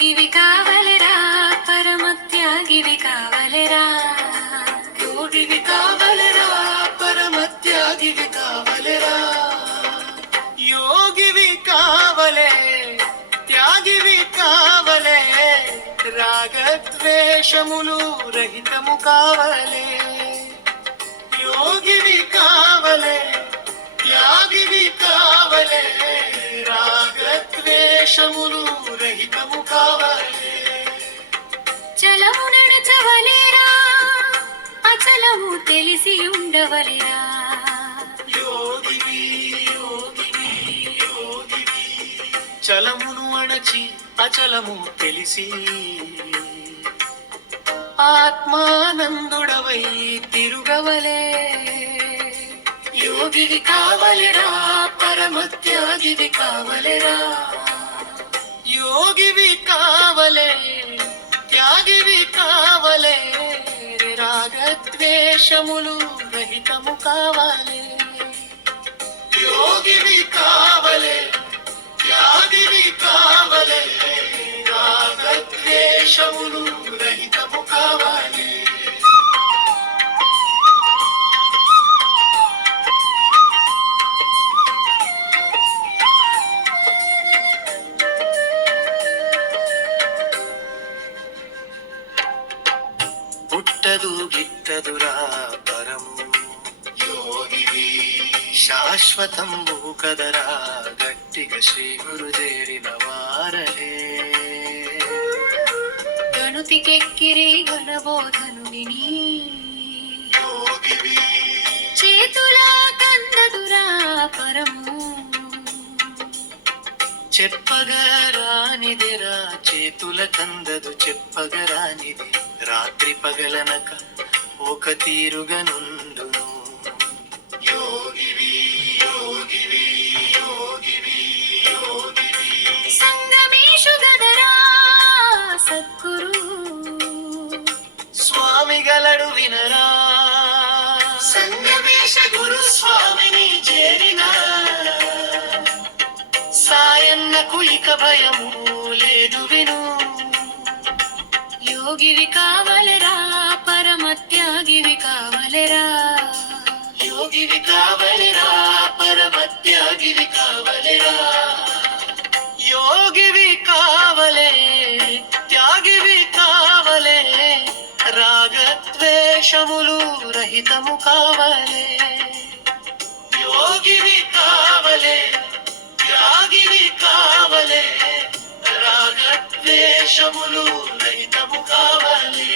యోగివి కావలెరా పరమత్యాగివి కావలెరా యోగివి కావలెరా పరమత్యాగివి కావలెరా యోగివి కావలే త్యాగివి కావలే రాగద్వేషములు రహితము కావలే యోగివి కావలే త్యాగివి కావలే రాగద్వేషములు రహితము కావలే చలము నడచవలేరా అచలము తెలిసి ఉండవలేరా యోగివి యోగివి యోగివి చలమును అణచి అచలము తెలిసి ఆత్మానందుడవై తిరుగవలే యోగివి కావలెరా పరమత్యాగివి కావలెరా యోగివి కావలే త్యాగివి కావలే రాగద్వేషములు రహితము కావలే యోగివి కావలే త్యాగివి కావలే రాగద్వేషములు రహితము కావలే పుట్టదు గిట్టదురా పరము యోగివి శాశ్వతంబు కదరా గట్టిగా శ్రీ గురు చేరిన వారలే గణుతికెక్కిరి గణబోధను విని యోగివి చేతులా కందదురా పరము చెప్పగరానిదిరా చేతుల కందదు చెప్పగరానిది రాత్రి పగలనక ఒక తీరుగనుండును యోగివి యోగివి యోగివి యోగివి సంగమేషు గదరా సద్గురు స్వామి గలడు వినరా సంగమేశ గురు స్వామిని చేరిన సాయన్నకు ఇక భయము లేదు విను యోగివి కావలెరా పరమత్యాగివి కావలెరా యోగివి కావలెరా పరమత్యాగివి కావలెరా యోగివి కావలే త్యాగివి కావలే రాగద్వేషములు రహితము కావలే యోగివి కావలే త్యాగివి కావలే రాగద్వేషములు రహితము కావలే